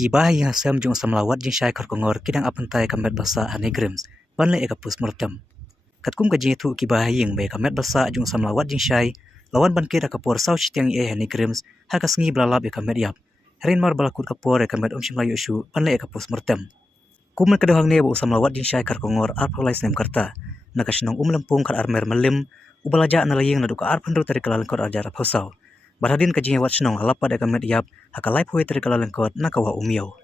Kibah yang sam jung samlawat jing syai kongor kidang apantai kamet basa anegrims banle eka pus murtam. Katkum kaji itu kibah yang bay kamet basa jung samlawat jing syai lawan ban kira kapor sau chitiang anegrims hakas ngi blalab eka kamet yap. Herin mar balakut kapor eka kamet shimlayu shu banle eka pus murtam. Kuman kedahang nebo samlawat jing syai kongor arpalai snem karta. Nakashinong lempung kar armer melim ubalaja nalaying naduka arpandu tari kalalengkot ajar aphausau. Barhadin kajinya wat senong alapa deka kamet yap hakalai pui tari kalalengkot nakawa umiau.